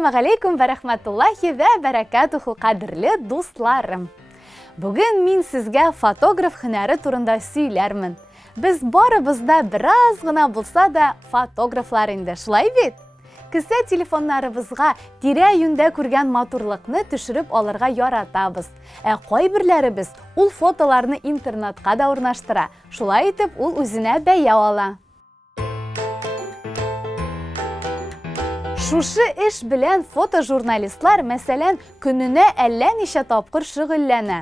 Ассаламу алейкум ва рахматуллахи ва баракатуху, кадірлі дусларым. Бүгін мен сізге фотограф хөнәре турында сөйләрмен. Біз барыбызда біраз гына булса да фотографлар инде, шулай бит? Кесе телефоннарыбызга тирә-юньдә күргән матурлыкны төшереп алырга яратабыз. Кайберләребез ул фотоларны интернетка да урнаштыра. Шулай итеп, ул үзенә бәя ала. Шушы эш белән фотожурналистлар, мәсәлән, көненә әллә ничә тапкыр шөгыльләнә.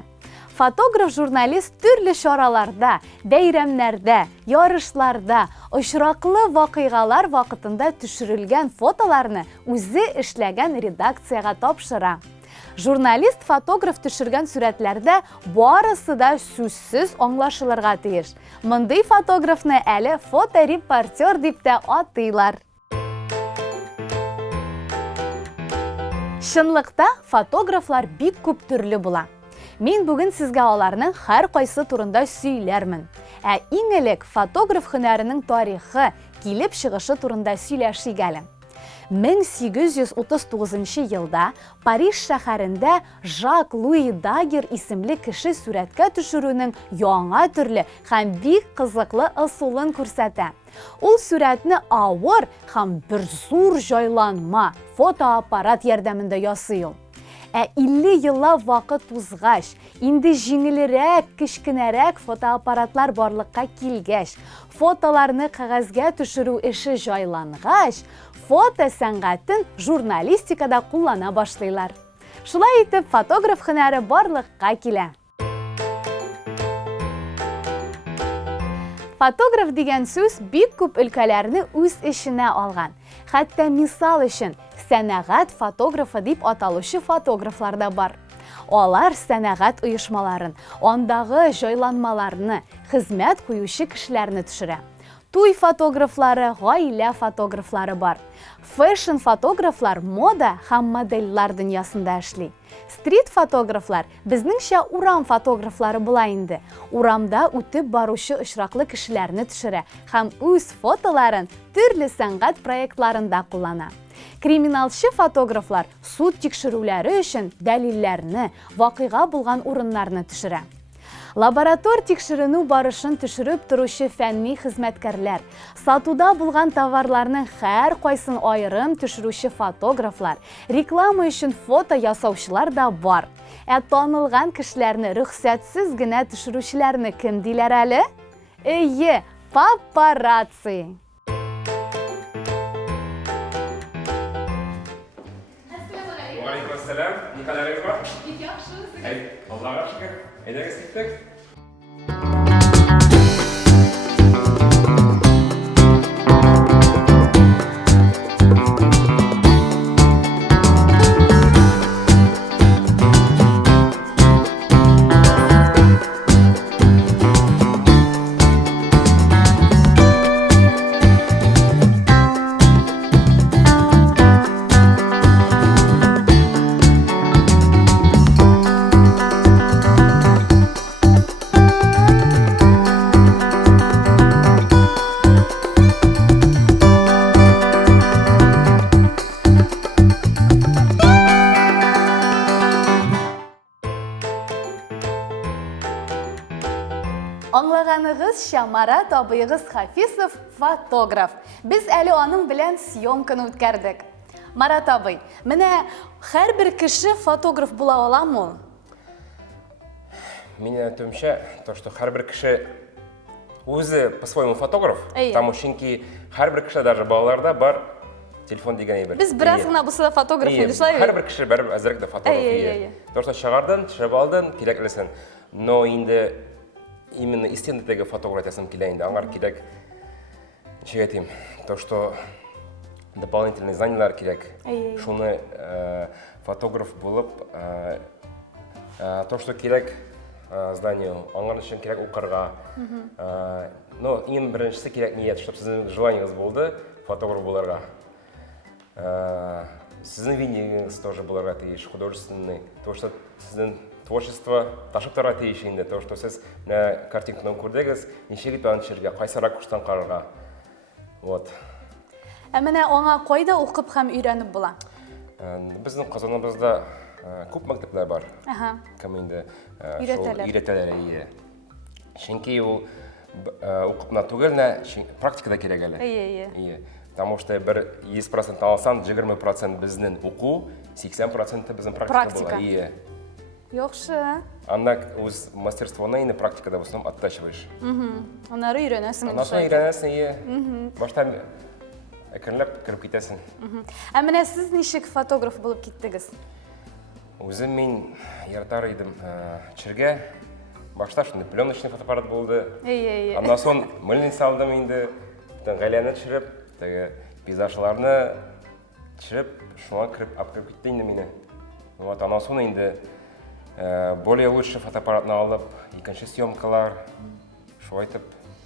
Фотограф-журналист төрле чараларда, бәйрәмнәрдә, ярышларда, очраклы вакыйгалар вакытында төшерелгән фотоларны үзе эшләгән редакцияга тапшыра. Журналист фотограф төшергән сүрәтләрдә барысы да сүзсез аңлашылырга тиеш. Мондый фотографны әле фоторепортер дип тә атыйлар. Шынлыкта фотографлар бик күп төрле була. Мен бүген сезгә аларның һәр кайсы турында сөйләрмен. Иң элек фотограф һөнәренең тарихы, килеп чыгышы турында сөйләшик әле. 1839 елда Париж шәһәрендә Жак-Луи Дагер исемле кеше сүрәткә төшерүнең яңа төрле һәм бик кызыклы ысулын күрсәтә. Ул сүрәтне авыр һәм бер зур җайланма фотоаппарат ярдәмендә ясый ул. 50 еллап вакыт узгач, инде җиңелрәк, кечкенәрәк фотоаппаратлар барлыкка килгәч, фотоларны кәгазьгә төшерү эше җайлангач, фото сәнгатен журналистикада куллана башлыйлар. Шулай итеп, фотограф һөнәре барлыкка килә. Фотограф дигән сүз бик күп өлкәләрне үз эшенә алган. Хәтта мисал өчен, сәнәгать фотографы дип аталучы фотографлар да бар. Алар сәнәгать оешмаларын, андагы җайланмаларны, хезмәт куючы кешеләрне төшерә. Туй фотографлары, гаилә фотографлары бар. Фэшн фотографлар мода һәм модельләр дөньясында эшли. Стрит фотографлар безнеңчә урам фотографлары була инде. Урамда үтеп баручы очраклы кешеләрне төшерә һәм үз фотоларын төрле сәнгать проектларында куллана. Криминалчы фотографлар суд тикшерүләре өчен дәлилләрне, вакыйга булган урыннарны төшерә. Лаборатор тикшеренү барышын төшереп торучы фәнни хезмәткәрләр, сатуда булган товарларның һәр кайсын аерым төшерүче фотографлар, реклама өчен фото ясаучылар да бар. Танылган кешеләрне рөхсәтсез генә төшерүчеләрне кем диләр әле? Әйе, папарацци. Allah'a şükür. Ederiz gittik. Аңлаганығызча, Марат абыйығыз Хафисов фотограф. Біз әлі аның белән съемканы үткәрдек. Марат абый, менә һәр бер кеше фотограф була аламы ул? Менә әйтүемчә, то что һәр бер кеше үзе по-своему фотограф, потому чөнки һәр бер кеше даже балаларда бар телефон дигән әйбер. Без бераз гына булса да фотограф инде, шулай бит? Һәр бер кеше бер әзрәк дә фотограф. То что чыгардың, төшереп алдың, кирәклесен. Но инде именно истиннәдәге фотографиясын килә инде. Аңар кирәк, ничек то что дополнительные знаниялар кирәк. Шуны фотограф булып, то что кирәк здание, аңар өчен кирәк укырга. Но иң беренчесе кирәк ният, чтобы сезнең желаниегыз булды фотограф булырга. Сезнең видениегез тоже булырга тиеш, художественный, то что сезнең творчество ташып тора тиеш инде, то что сез картинканы күрдегез, ничек итеп аны төшерергә, кайсы ракурстан карарга. Вот. Менә аңа кайда укып һәм өйрәнеп була? Біздің Қазанымызда көп мектеплер бар. Кім енді Үйретелер. Чөнки ул оқып түгелне практикада керек әле. Потому что бір 100% алсаң, 20% біздің оқу, 80% біздің практика була. Яхшы. Анда өз мастерствоны енді практикада болсам оттачиваешь. Аннары үйренесің. Аннан үйренесің, башта әкренләп кіріп кетесің. Ә менә сіз ничек фотограф булып киттегез? Өзім мен яратар идем чирге. Башта шундай пленочный фотоаппарат болды. Аннан соң мыльный салдым инде. Галяны төшереп, теге пейзажларны төшереп, шуңа кіріп кетті инде мине. Вот, аннан соң инде более лучше фотоаппаратны алып, икенче съемкалар, шулай итеп.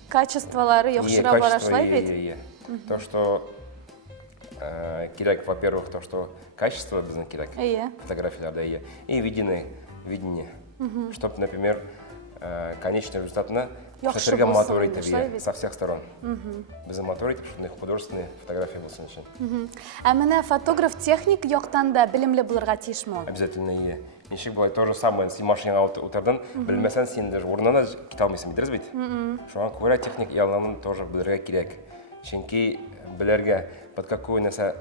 Качестволары яхшырак барашлай бит. То, что керек, во-первых, то, что качество безнең кирәк. Фотографияларда и видение. Чтобы, например, конечный результатны шешергә мотор итеп со всех сторон. Безнең мотор итеп шундый художественный фотография булсын өчен. Ә менә фотограф техник яктан да белемле булырга тиешме? Обязательно. Ничек булай, то же самое, син машинага утырдың, белмәсәң син даже урынына китә алмыйсың, бит бит. Шуңа күрә техник ялганын тоже белергә кирәк. Чөнки белергә под какую нәрсә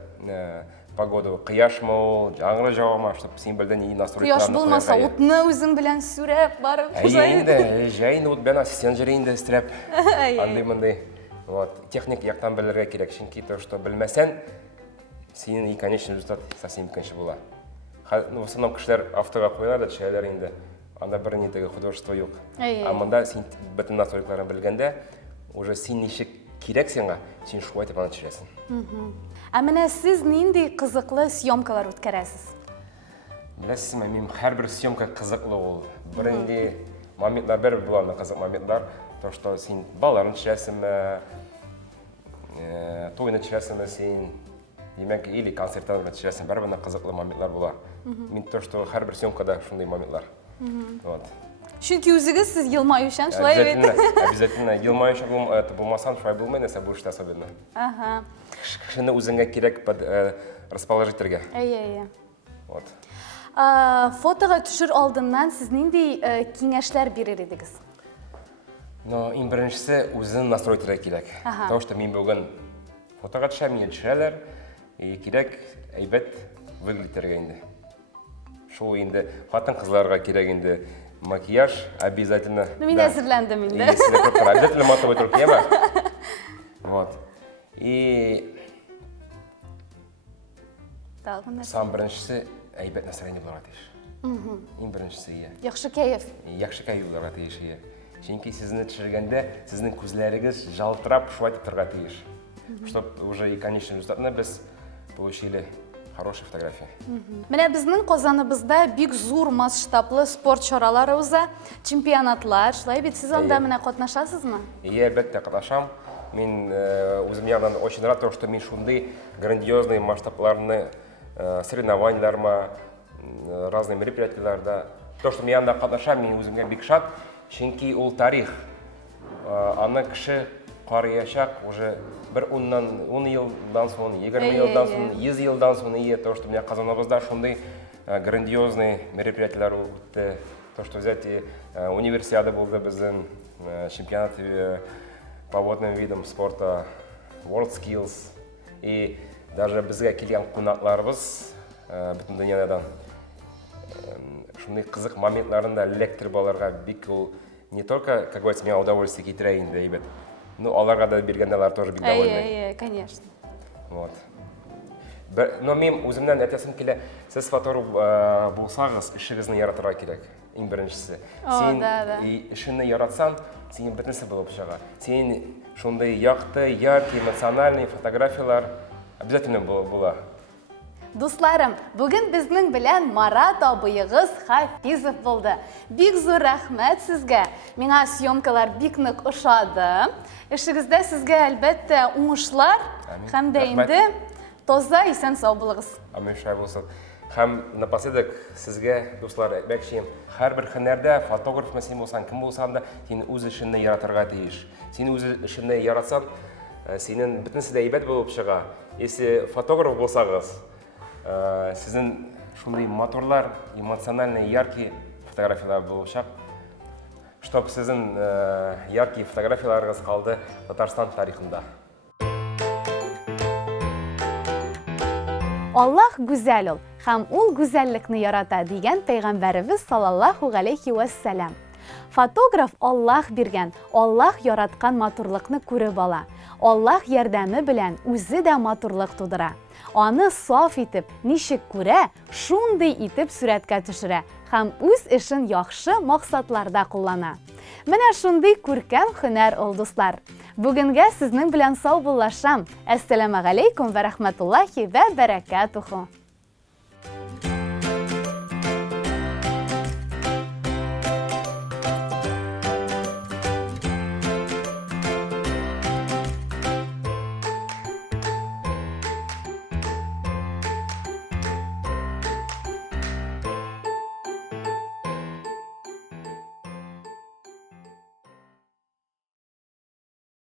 погоду, кыяшмы ул, яңгыр жавамы, чтобы син белдән ни настройкаларны. Кыяш булмаса, утны үзең белән сүрәп барып узай. Җәйне ут белән ассистент җырында истрәп. Андый-мондый. Вот, техник яктан белергә кирәк, чөнки то, что белмәсәң, синең и конечный результат совсем икенче була. В основном кешеләр автога куялар да төшәләр инде. Анда бер ни теге художество юк. Монда син бөтен настройкаларын белгәндә, уже син ничек кирәк сиңа, син шулай итеп аны төшерәсең. Ә менә сез нинди кызыклы съемкалар үткәрәсез? Беләсезме, мин һәрбер съемка кызыклы ул. Беренди моментлар бер була, кызык моментлар, то что син балаларны төшерәсеңме, тойны төшерәсеңме син, демәк, или концертларны төшерәсең, бер кызыклы моментлар була. Мин то что һәрбер съемкада шундый моментлар. Вот. Чөнки үзегез сез елмаюшан шулай бит. Обязательно. Елмаюшан булмасаң шулай булмый, нәрсә бу эштә особенно. Кешене үзеңгә кирәк расположить итәргә. Вот. Фотога төшер алдыннан сез нинди киңәшләр бирер идегез? Но иң беренчесе үзен настрой итәргә кирәк. Потому что мин бүген фотога төшәм, мине төшерәләр, и кирәк әйбәт выглядетергә инде. Шул инде хатын-кызларга кирәк инде макияж обязательно. Ну, мин әзерләндем инде. Обязательно матовый только яма. Вот. И сам беренчесе әйбәт настроение булырга тиеш. Иң беренчесе. Яхшы кәеф. Яхшы кәеф булырга тиеш. Чөнки сезне төшергәндә сезнең күзләрегез жалтырап шулай итеп торырга тиеш. Чтобы уже и конечный результатны без получили хорошие фотографии. Менә безнең Казаныбызда бик зур масштаблы спорт чаралары уза, чемпионатлар, шулай бит сез анда менә катнашасызмы? Әлбәттә катнашам. Мин үзем ягынан очень рад, что мин шундый грандиозный масштабларны соревнованияларма, разные мероприятияларда. То, что мин анда катнашам, мин үземгә бик шат, чөнки ул тарих. Аны кеше карыячак уже bir 10 yıldan sonra, 20 yıldan sonra, 100 yıldan sonra то, что у меня Казаныбызда шундый грандиозный мероприятиялар үтте. То, что взять универсиада булды безнең, чемпионат по водным видам спорта, World Skills. И даже безгә килгән кунакларыбыз бөтен дөньядан шундый кызык моментларында лектор баларга бик ул не только, как говорится, меня удовольствие китерә инде әйбәт. Ну, аларга да биргәндәләр тоже бик довольны. Конечно. Вот. Но мин үземнән әйтәсем килә, сез фотограф булсагыз, эшегезне яратырга кирәк. Иң беренчесе. Син эшеңне яратсаң, син бөтенсе булып чыга. Син шундый якты, яркий, эмоциональный фотографиялар обязательно була. Дусларым, бүген безнең белән Марат абыегыз Хафизов булды. Бик зур рәхмәт сезгә. Миңа съемкалар бик нык ошады. Эшегездә сезгә әлбәттә уңышлар һәм дә инде таза исән сау булыгыз. Амин шулай булсын. Һәм напоследок сезгә, дуслар, әйтмәкче, һәрбер һөнәрдә фотограф син булсаң, кем булсаң да, син үз эшеңне яратырга тиеш. Син үз эшеңне яратсаң, синең бөтенсе дә әйбәт булып чыга. Если фотограф булсагыз, Sizin шундай моторлар, эмоциональные, яркие фотографиялар болушак, чтобы sizin яркие фотографияларыңыз қалды Татарстан тарихында. Аллах гүзәл ул, һәм ул гүзәллекне ярата дигән Пәйгамбәребез саллаллаху алейхи вассалам. Фотограф Аллах биргән, Аллах яраткан матурлыкны күреп ала. Аллах ярдәме белән үзе дә матурлык тудыра. Аны саф итеп, ничек күрә, шундый итеп сурәткә төшерә һәм үз эшен яхшы максатларда куллана. Менә шундый күркәм һөнәр ул, дуслар. Бүгенгә сезнең белән сау буллашам. Әссәламу алейкум ва рахматуллахи ва баракатуху.